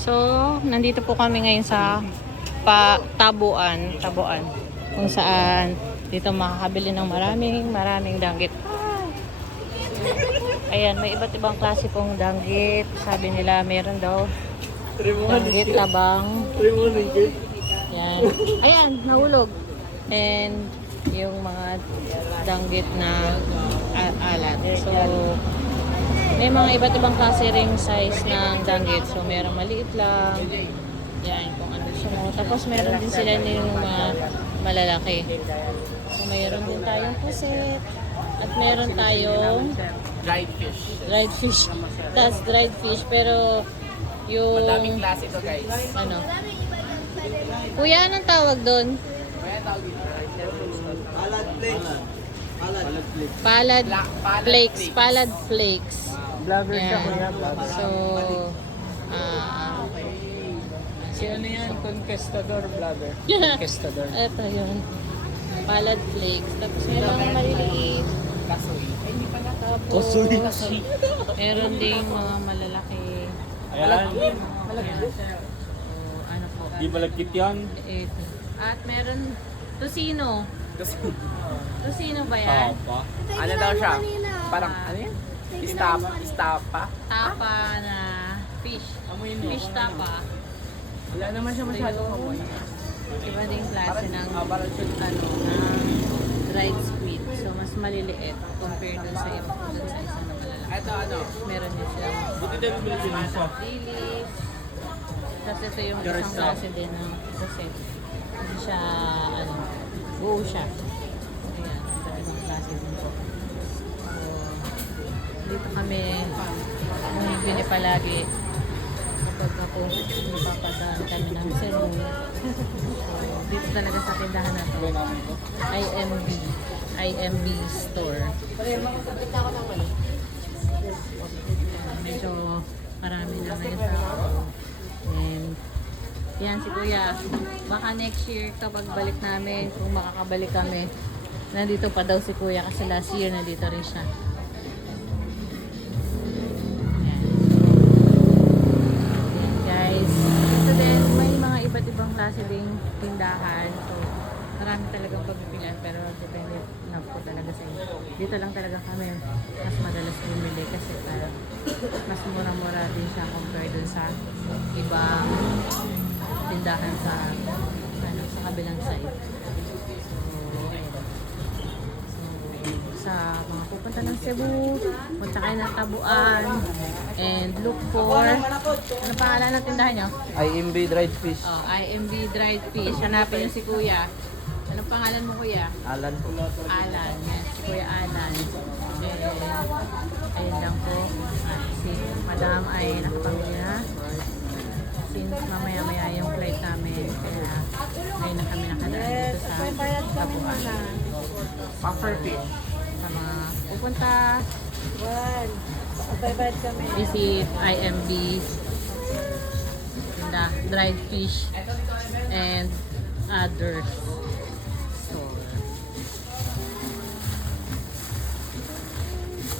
So, nandito po kami ngayon sa Tabuan, kung saan dito makakabili ng maraming danggit. Ayan, may iba't ibang klase pong danggit. Sabi nila meron daw danggit labang. Yan. Ayan, nahulog. And yung mga danggit na alat. So, may mga iba't ibang klase ring size ng danggit. So, merong maliit lang. Yan, kung ano gusto mo. Tapos, meron din sila yung mga malalaki. So, meron din tayong pusit. At meron tayong Dried fish. dried fish. Tapos, dried fish. Pero, yung... Madaming klase ito, guys. Ano? Kuya, anong tawag doon? Kaya tawag dito. Palad flakes. Palad Palad flakes. flakes. Palad flakes. Vlogger siya, Yan. kuya. So, Si ano yan? Conquistador vlogger. Conquistador. eto yun. Palad flakes. Tapos may mga maliliit. Kasoy. Ay, hindi pala. Tapos, meron ding mga malalaki. Ayan. Ayan. So, ano po? Di malagkit yan? Ito. At meron tosino. Tosino ba yan? Papa. Ano daw siya? Parang, ano yan? Istapa. Tapa na fish. Fish tapa. Wala naman siya masyadong amoy. Iba ding klase ng Parang ng dried squid. So, mas maliliit compared dun sa isa na malalaki. Ito ano? Meron din silang Buti din Pilipinasa. lilis. Tapos ito yung isang klase din ng puset. Hindi siya, buo siya. Ayan, iba't ibang klase din po. So, dito kami bumibili palagi kapag ako napapadaan kami ng Cebu. So, dito talaga sa tindahan na to. IMB store. Medyo marami na ngayon tao. And yan si Kuya. Baka next year kapag balik namin, kung makakabalik kami, nandito pa daw si Kuya kasi last year nandito rin siya. Yan. Yan guys. Ito din, may mga iba't ibang klase ding tindahan. So, marami talagang pagpipilian pero depende na po talaga sa inyo. Dito lang talaga kami mas madalas bumili kasi parang mas mura-mura din siya compared dun sa ibang tindahan sa sa kabilang side. So, ayun. So, sa mga pupunta ng Cebu, punta kayo ng Tabuan and look for ano pangalan ng tindahan nyo? IMB dried fish. Oh, IMB dried fish. Hanapin niyo si Kuya. Anong pangalan mo, Kuya? Alan po. Alan. Yan, si Kuya Alan. Ayun lang po. Si Madam ay nakapamilya. Since mamaya-maya yung flight namin. Kaya ngayon na kami nakadaan dito sa Tabuan. Puffer fish. Sa mga pupunta. Visit IMB. Dried fish and others.